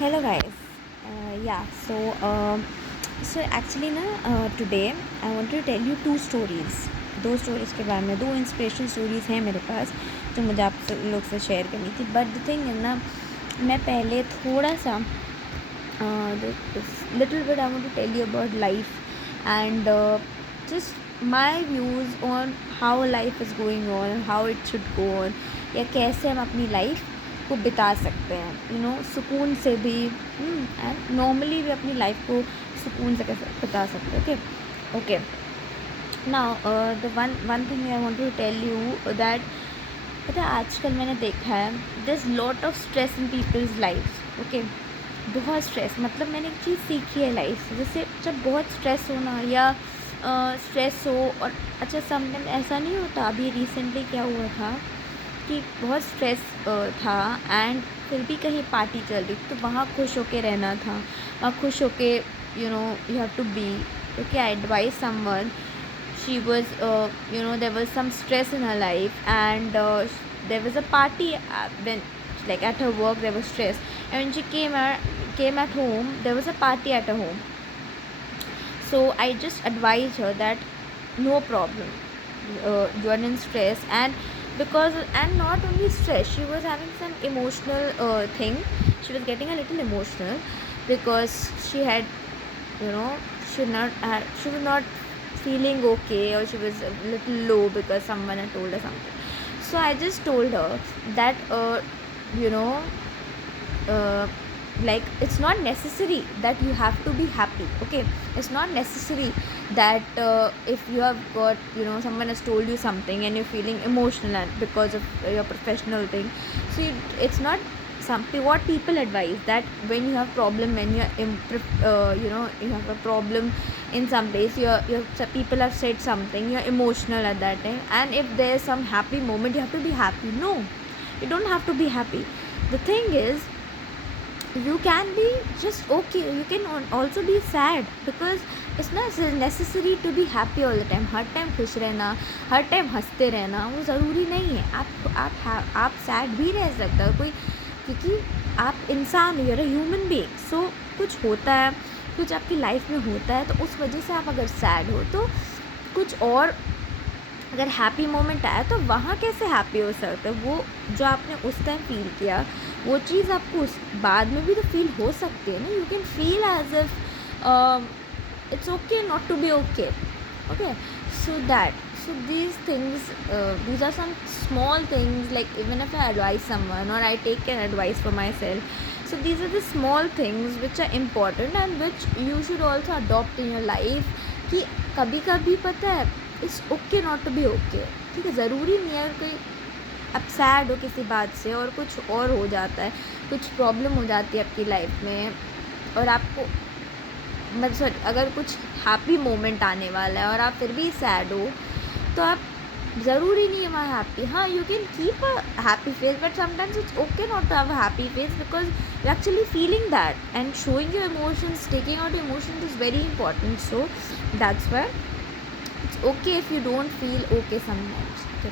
Hello guys. Yeah. So actually ना today I want to tell you two stories. दो stories के बारे में, दो इंस्पिरेशनल स्टोरीज़ हैं मेरे पास जो मुझे आप लोग से शेयर करनी थी. बट द थिंग है ना, मैं पहले थोड़ा सा little bit I want to tell you about life and just my views on how life is going on, how it should go on, या कैसे हम अपनी लाइफ को बिता सकते हैं, सुकून से भी एंड नॉर्मली भी अपनी लाइफ को सुकून से कैसे बिता सकते हैं. Okay okay. Now the one thing I want to tell you that, पता है आजकल मैंने देखा है there is lot of stress in people's life. Okay, बहुत स्ट्रेस. मतलब मैंने एक चीज़ सीखी है लाइफ से, जैसे जब बहुत स्ट्रेस होना या स्ट्रेस हो, और अच्छा समटाइम ऐसा नहीं होता. अभी रिसेंटली क्या हुआ था कि बहुत स्ट्रेस था एंड फिर भी कहीं पार्टी चल रही, तो वहाँ खुश होके रहना था, वहाँ खुश होके you have to be. Okay, I advise someone. she was there was some stress in her life, and there was a party when, like, at her work there was stress, and when she came at home, there was a party at her home. So I just advised her that no problem, you are in stress, and not only stress, she was having some emotional thing. She was getting a little emotional because she had, she was not feeling okay, or she was a little low because someone had told her something. So I just told her that you know uh, like, it's not necessary that you have to be happy. Okay, it's not necessary that if you have got, someone has told you something and you're feeling emotional and because of your professional thing. So it's not something what people advise, that when you have problem, when you have a problem in some place, people have said something, you're emotional at that time, and if there's some happy moment, you have to be happy. No, you don't have to be happy. The thing is, you can be just okay, you can also be sad, because it's not necessary to be happy all the time. Her time खुश रहना, हर time हंसते रहना वो ज़रूरी नहीं है. आप sad भी रह सकते हो कोई, क्योंकि आप इंसान हो, यूर अ ह्यूमन बीइंग. सो कुछ होता है, कुछ आपकी लाइफ में होता है, तो उस वजह से आप अगर सैड हो, तो कुछ और अगर हैप्पी मोमेंट आया तो वहाँ कैसे हैप्पी हो सकते हैं. वो जो आपने उस टाइम फील किया, वो चीज़ आपको उस बाद में भी तो फील हो सकती है ना. You can feel as if it's okay not to be okay. Okay, so these things, these are some small things, like even if I advise someone or I take an advice for myself, so these are the small things which are important and which you should also adopt in your life. कि कभी कभी पता है, it's okay not to be okay. ठीक है, ज़रूरी नहीं है कोई आप सैड हो किसी बात से और कुछ और हो जाता है, कुछ प्रॉब्लम हो जाती है आपकी लाइफ में, और आपको मतलब सॉरी, अगर कुछ हैप्पी मोमेंट आने वाला है और आप फिर भी सैड हो, तो आप ज़रूरी नहीं है वहाँ हैप्पी. हाँ, you can keep a happy face, but sometimes it's okay not to have a happy face, because you actually feeling that, and showing your emotions, taking out emotions is very important. So that's why it's okay if you don't feel okay sometimes. Okay,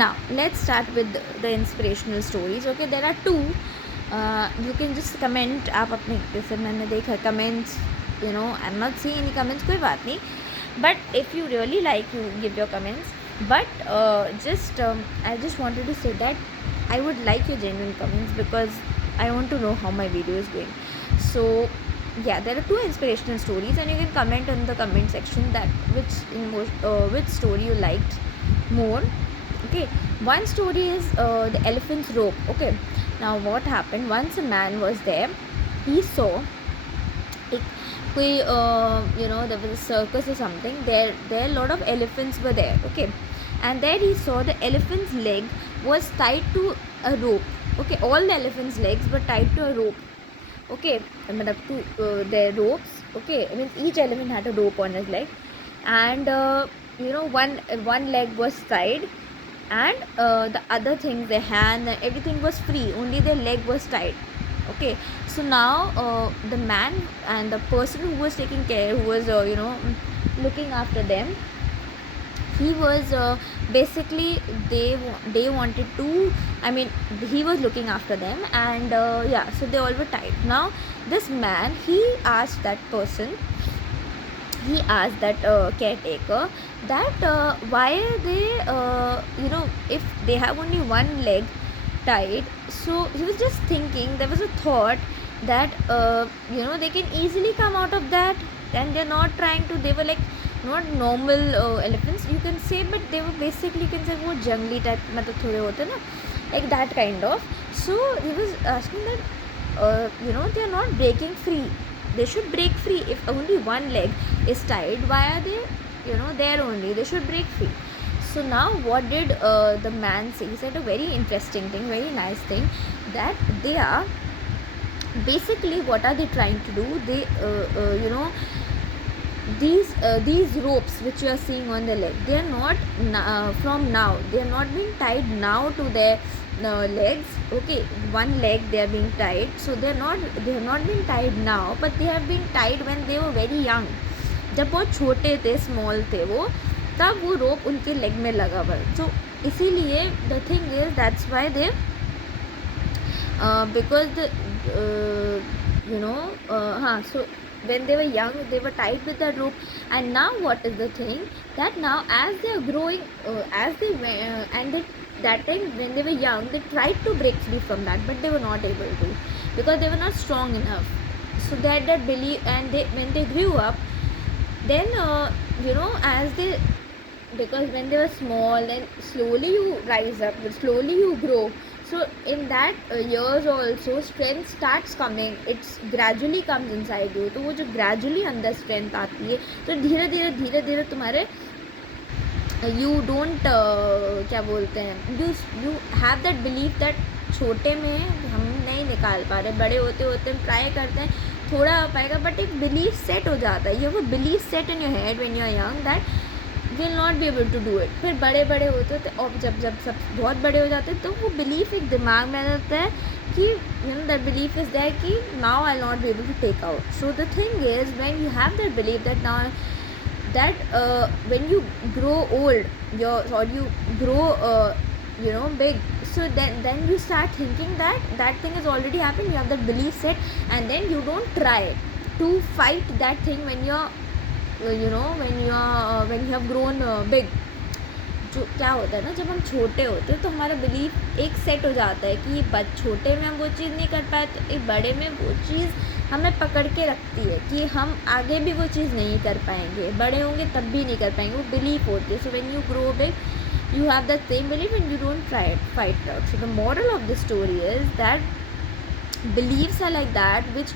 now let's start with the inspirational stories. Okay, there are two. You can just comment. आप अपने, जैसे मैंने देखा comments, I'm not seeing any comments, कोई बात नहीं, but if you really like, you give your comments. But I just wanted to say that I would like your genuine comments, because I want to know how my video is going. So yeah, there are two inspirational stories, and you can comment on the comment section that which story you liked more. Okay, one story is the elephant's rope. Okay, now what happened, once a man was there, he saw एक कोई there was a circus or something. There a lot of elephants were there. Okay, and there he saw the elephant's leg was tied to a rope. Okay, all the elephant's legs were tied to a rope. Okay, to their ropes. Okay, I mean each elephant had a rope on his leg, and one leg was tied, and the other things, their hand and everything was free, only their leg was tied. Okay, so now the man and the person who was taking care, who was looking after them, he was basically they wanted to, I mean, he was looking after them, and yeah, so they all were tied. Now this man, he asked that person, he asked that caretaker that why are they if they have only one leg tied. So he was just thinking, there was a thought that they can easily come out of that, and they're not trying to, they were like not normal elephants you can say, but they were basically, you can say, वो jungly type मतलब थोड़े होते ना, like that kind of. So he was asking that they are not breaking free, they should break free. If only one leg is tied, why are they there only, they should break free. So now what did the man say? He said a very interesting thing, very nice thing, that they are basically, what are they trying to do, they these ropes which you are seeing on the leg, they are not from now, they are not being tied now to their legs. Okay, one leg they are being tied, so they have not been tied now, but they have been tied when they were very young. जब बहुत छोटे थे, small थे वो, तब वो रोप उनके leg में लगा हुआ है. सो इसीलिए the thing is that's why they because the हाँ, so when they were young they were tied with a rope, and now what is the thing, that now as they are growing, as they and they, that time when they were young they tried to break free from that, but they were not able to, because they were not strong enough. So they had that belief, and they, when they grew up, then as they, because when they were small, then slowly you rise up, slowly you grow. So in that years also strength starts coming, it's gradually comes inside you. तो वो जो gradually अंदर strength आती है, तो धीरे धीरे तुम्हारे you don't क्या बोलते हैं, you have that belief that छोटे में हम नहीं निकाल पा रहे, बड़े होते होते हम ट्राई करते हैं, थोड़ा हो पाएगा, बट एक बिलीफ सेट हो जाता है, ये वो belief set in your head when you are young that will not be able to do it. फिर बड़े बड़े होते होते, और जब सब बहुत बड़े हो जाते हैं, तो वो बिलीफ एक दिमाग में आ जाता है कि दैट बिलीफ इज दैट कि now I not be able to take out. So the thing is when you have that belief that now that when you grow old or you grow big, so then you start thinking that thing has already happened, you have that belief set, and then you don't try to fight that thing when you're when you have grown big. जो क्या होता है ना, जब हम छोटे होते हैं तो हमारा बिलीफ एक सेट हो जाता है कि छोटे में हम वो चीज़ नहीं कर पाए, तो एक बड़े में वो चीज़ हमें पकड़ के रखती है कि हम आगे भी वो चीज़ नहीं कर पाएंगे, बड़े होंगे तब भी नहीं कर पाएंगे, वो बिलीफ होती है. So when you grow big you have that same belief and you don't try it, fight it out. So the moral of the story is that beliefs are like that which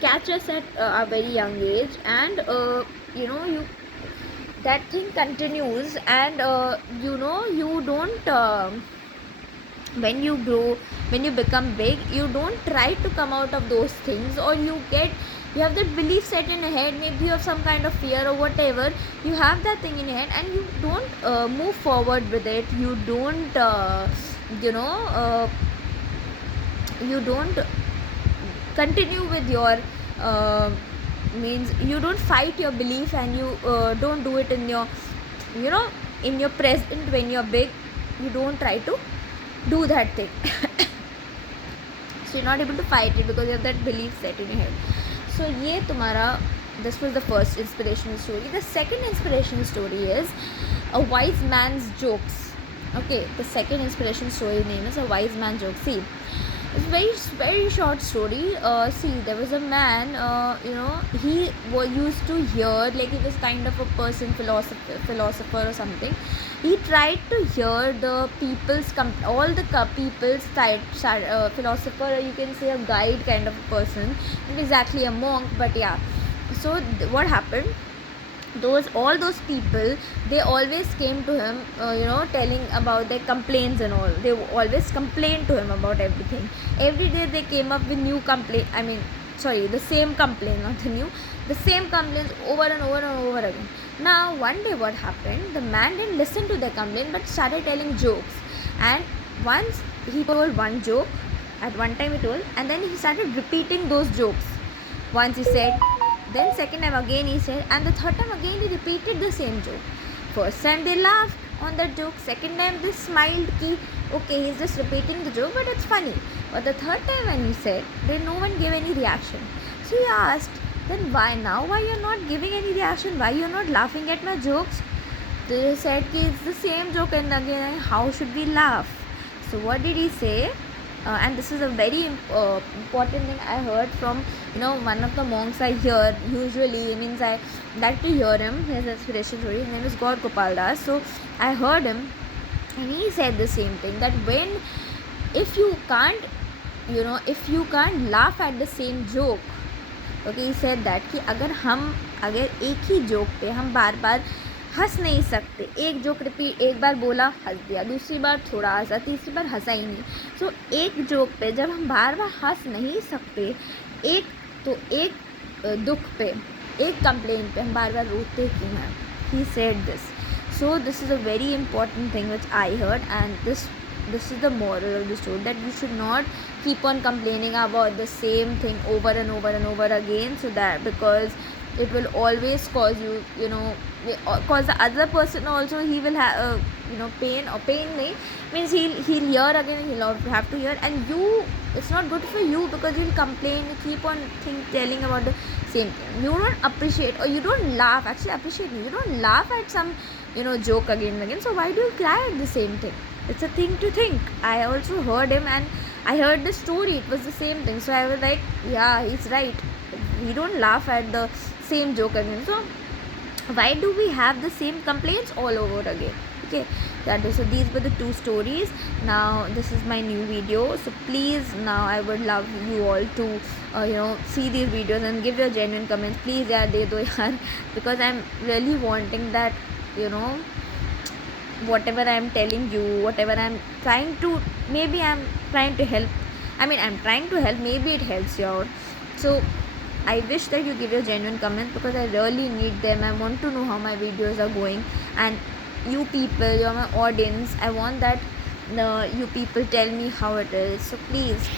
catch us at a very young age, and you that thing continues, and you don't when you grow, when you become big, you don't try to come out of those things, or you have that belief set in your head, maybe you have some kind of fear or whatever, you have that thing in your head, and you don't move forward with it, you don't you don't continue with your means you don't fight your belief, and you don't do it in your in your present. When you're big, you don't try to do that thing. So you're not able to fight it because you have that belief set in your head. So ye tumhara, this was the first inspirational story. The second inspirational story is a wise man's jokes. Okay, the second inspirational story name is a wise man's joke. See, it's very short story. See, there was a man, he used to hear, like he was kind of a person, philosopher or something. He tried to hear the people's all the people's philosopher, or you can say a guide kind of a person, not exactly a monk, but yeah. So what happened, all those people, they always came to him, telling about their complaints and all. They always complained to him about everything. Every day they came up with new complaint, the same complaint, not the new, the same complaints over and over and over again. Now one day what happened, the man didn't listen to their complaint but started telling jokes. And once he told one joke, at one time he told, and then he started repeating those jokes. Once he said, Then second time again he said, and the third time again he repeated the same joke. First time they laughed on that joke. Second time they smiled ki okay, he's just repeating the joke but it's funny. But the third time when he said, then no one gave any reaction. So he asked, then why now? Why you're not giving any reaction? Why you're not laughing at my jokes? They said ki it's the same joke and again how should we laugh? So what did he say? And this is a very important thing I heard from one of the monks I hear usually. Means I like to hear him. His inspiration story. His name is God Gopal Das. So I heard him, and he said the same thing that when if you can't if you can't laugh at the same joke, okay, he said that कि अगर एक ही joke पे हम बार बार हंस नहीं सकते, एक joke repeat एक बार बोला हंस दिया, दूसरी बार थोड़ा हंसा, तीसरी बार हंसा ही नहीं. सो एक जोक पे जब हम बार बार हंस नहीं सकते, एक दुख पे, एक कंप्लेंट पे हम बार बार रोते क्यों हैं? He said this. So this is a very important thing which I heard, and this is the moral of the story, that you should not keep on complaining about the same thing over and over and over again, so that because it will always cause cause the other person also, he will have pain, or pain nahi, means he'll hear again, he'll have to hear, and you, it's not good for you because you'll complain, you keep on telling about the same thing. You don't appreciate, or you don't laugh, actually appreciate me, you don't laugh at some joke again and again, so why do you cry at the same thing? It's a thing to think. I also heard him, and I heard the story, it was the same thing, so I was like, yeah, he's right, we don't laugh at the same joke again, so why do we have the same complaints all over again? Okay, so these were the two stories. Now this is my new video, so please, now I would love you all to see these videos and give your genuine comments, please. Yeah, de do yaar, because I'm really wanting that whatever I'm telling you, whatever I'm trying to, maybe I'm trying to help, I'm trying to help, maybe it helps you out. So I wish that you give your genuine comments, because I really need them. I want to know how my videos are going, and you people, you're my audience, I want that you people tell me how it is. So please